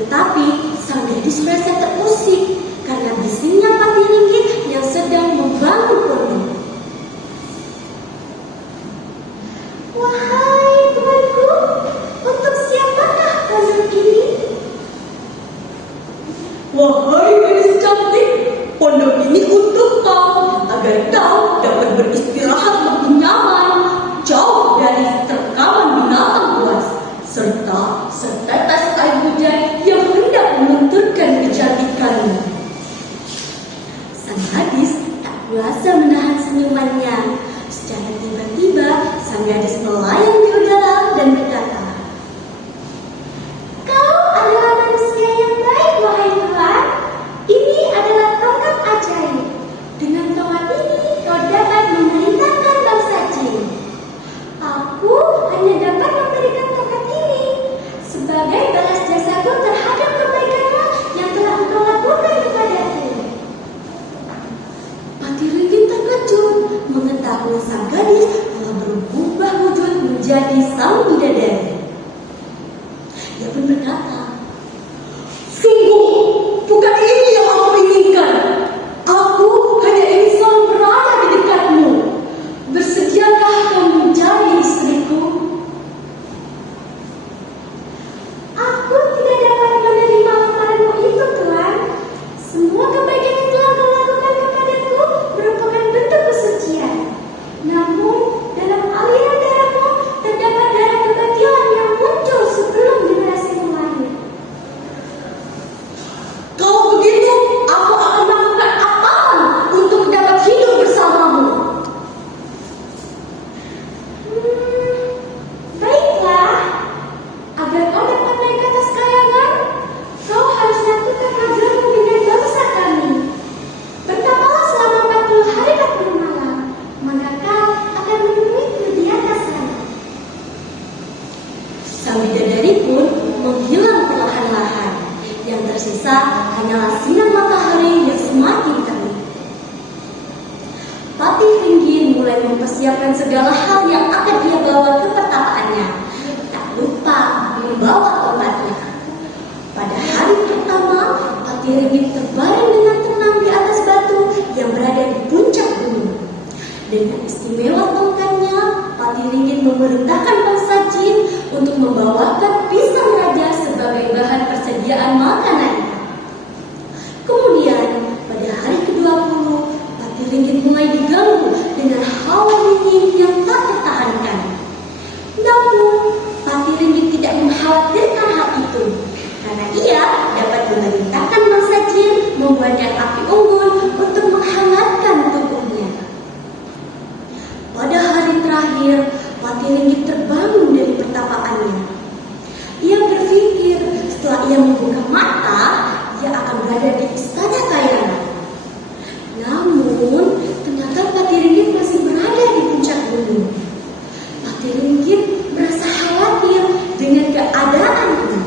Tetapi sang gadis merasa terusik karena bisingnya Patih Ringgit yang sedang membangun pondok. "Wahai tuanku, untuk siapakah pondok ini?" "Wahai gadis cantik, pondok ini untuk kau, agar kau dapat beristirahat lebih nyaman, jauh dari terkaman binatang buas, serta setetes air hujan yang hendak melunturkan kecantikanmu." Sang gadis tak kuasa menahan senyumannya. Secara tiba-tiba sang gadis melayang di udara dan berkata, "Kau adalah manusia yang baik, wahai tuan. Ini adalah tongkat ajaib. Dengan tongkat ini kau dapat memerintahkan bangsa jin. Aku hanya dapat memberikan tongkat ini sebagai balas jasaku terhadap kebaikanmu yang telah engkau lakukan kepadaku." Patih Ringgit terkejut mengetahui sang gadis telah berubah wujud menjadi sang bidadari. Ia pun berkata, "Sungguh, bukan ini yang aku inginkan. Aku hanya ingin selalu berada di dekatmu. Bersediakah kau menjadi istriku?" "Aku tidak dapat menerima lamaranmu itu, tuan. Semua kebaikan yang telah kau lakukan kepadaku merupakan bentuk kesucian. Namun, dalam aliran darahmu terdapat darah kebatilan yang muncul sebelum generasimu lahir." "Kalau begitu, aku akan melakukan apapun untuk dapat hidup bersamamu." Baiklah. Agar kau dapat naik ke atas kayangan, kau harus lakukan agama dengan bangsa kami. Bertapalah selama 40 hari 40 malam, maka kau akan menemuiku di atas sana. Sang bidadari pun menghilang perlahan-lahan. Yang tersisa hanyalah sinar matahari yang semakin terik. Patih Ringgit mulai mempersiapkan segala hal yang akan ia bawa ke pertapaannya. Tak lupa membawa tongkatnya. Pada hari pertama, Patih Ringgit terbaring dengan tenang di atas batu yang berada di puncak gunung. Dengan istimewa tongkatnya, Patih Ringgit memerintahkan bangsa jin untuk membawakan pisang raja sebagai bahan persediaan makanannya. Kemudian, pada hari ke-20, Patih Ringgit mulai diganggu dengan hawa dingin yang tak tertahankan. Namun, Patih Ringgit tidak mengkhawatirkan hal itu, karena ia dapat memerintahkan bangsa jin membuatkan api unggun untuk menghangatkan tubuhnya. Pada hari terakhir, Patih Ringgit terbangun dari pertapaannya. Ia berpikir setelah ia membuka mata, ia akan berada di istana kayangan. Namun, ternyata Patih Ringgit masih berada di puncak gunung. Patih Ringgit merasa khawatir dengan keadaan ini.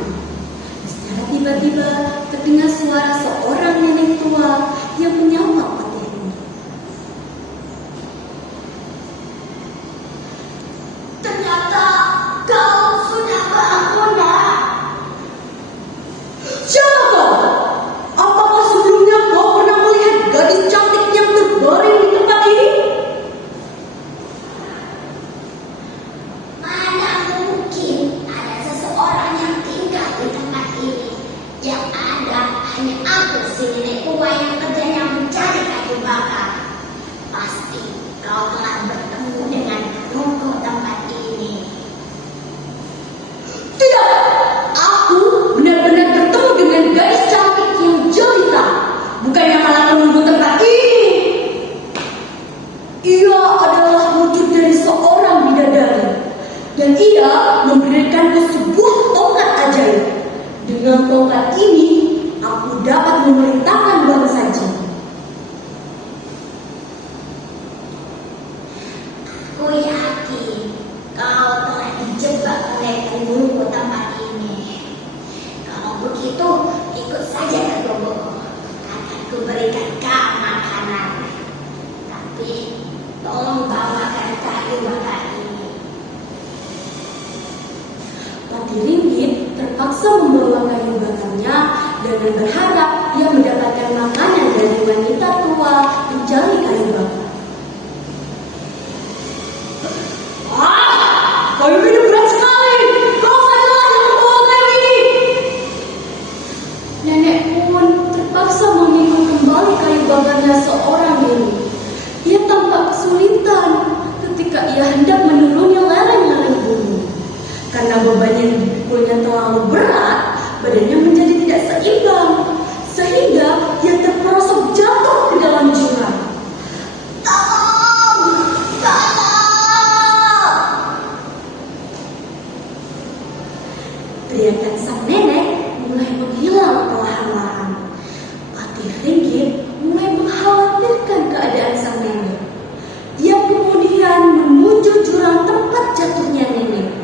Secara tiba-tiba terdengar suara seorang nenek tua yang menyapa Patih Ringgit. Ternyata kau sudah bangun, nak. "Siapa kau? Apakah sebelumnya kau pernah melihat gadis cantik yang terbaring di tempat ini?" Mana mungkin ada seseorang yang tinggal di tempat ini. Yang ada hanya aku, si nenek tua yang kerjanya mencari kayu bakar. Pasti kau telah bertemu dengan penunggu tempat ini. "Tidak, aku benar-benar bertemu dengan gadis cantik yang jelita, bukannya malah menunggu tempat ini. Ia adalah wujud dari seorang bidadari, dan ia memberikanku sebuah tongkat ajaib. Dengan tongkat ini, aku dapat memerintahkan bangsa jin." Aku yakin kau telah dijebak oleh penunggu tempat ini. Kalau begitu, ikut saja ke gubuk. Akan kuberikan kau makanan. Tapi tolong bawakan kayu bakar ini. Patih Ringgit terpaksa terpaksa membawa kayu bakarnya dengan berharap ia mendapatkan makanan dari wanita tua mencari kayu bakar. Kayu ini berat sekali. Kau sajalah yang membawa kayu ini. Nenek pun terpaksa mengikut kembali kayu bakarnya seorang diri. Ia tampak kesulitan ketika ia hendak menuruni lereng-lereng gunung. Karena beban yang dipikulnya terlalu berat, badannya menjadi tidak seimbang, sehingga ia terperosok jatuh ke dalam jurang. Tolong! Tolong! Teriakan sang nenek mulai menghilang perlahan-lahan. Patih Ringgit mulai mengkhawatirkan keadaan sang nenek. Ia kemudian menuju jurang tempat jatuhnya nenek.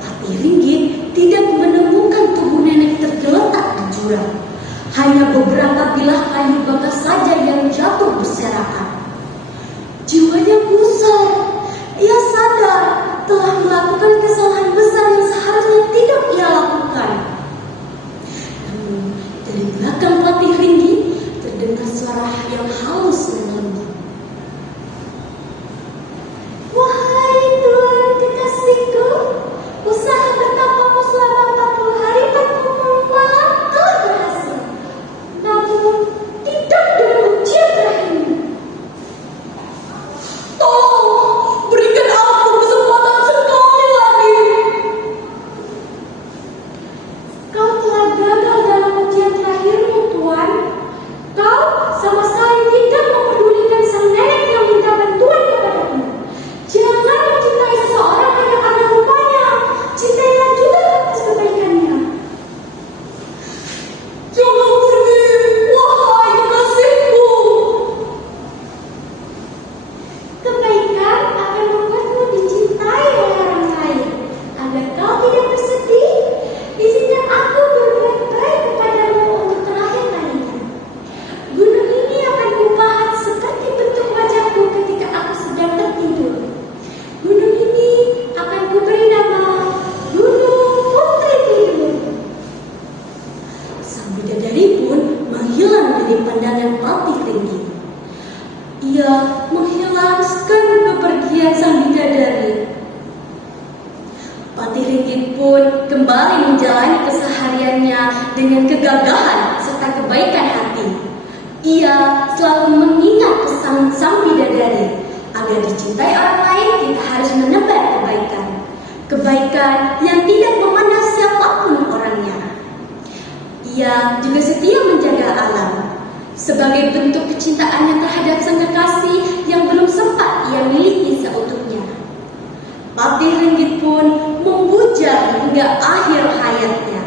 Patih Ringgit tidak menemukan tubuh nenek tergeletak di jurang. Hanya beberapa bilah kayu bakar saja yang jatuh berserakan. Jiwanya gusar. Ia sadar telah melakukan kesalahan besar yang seharusnya tidak ia lakukan. Namun dari belakang Patih Ringgit terdengar suara yang halus dan lembut. Wahai Tuan kekasihku, usaha bertapakmu selama 40 hari 40 malam telah berhasil. Namun tidak dengan ujian terakhir ini. Tolong berikan aku kesempatan sekali lagi. Kau telah gagal dalam ujian terakhirmu, Tuan. Kau sama sekali tidak mempedulikan sang nenek yang minta bantuan kepadamu. Jangan mencintai seseorang hanya karena rupanya. Cintailah juga atas kebaikannya. Jangan pergi, wahai kekasihku. Kebaikan akan membuatmu dicintai oleh orang lain. Agar kau tidak bersedih, izinkan aku berbuat baik kepadamu untuk terakhir kalinya. Gunung ini akan kupahat seperti bentuk wajahku ketika aku sedang tertidur. Gunung ini akan kuberi nama Gunung Putri Tidur. Sang bidadari pun menghilang dari pandangan Patih Ringgit. Ia menghilangkan kepergian sang bidadari. Patih Ringgit pun kembali menjalani kesehariannya dengan kegagahan serta kebaikan hati. Ia selalu mengingat pesan sang bidadari, agar dicintai orang lain kita harus menebar kebaikan. Kebaikan yang tidak memandang siapapun orangnya. Ia juga setia menjaga alam sebagai bentuk kecintaannya terhadap sang kekasih yang belum sempat ia miliki seutuhnya. Patih Ringgit pun membujang hingga akhir hayatnya.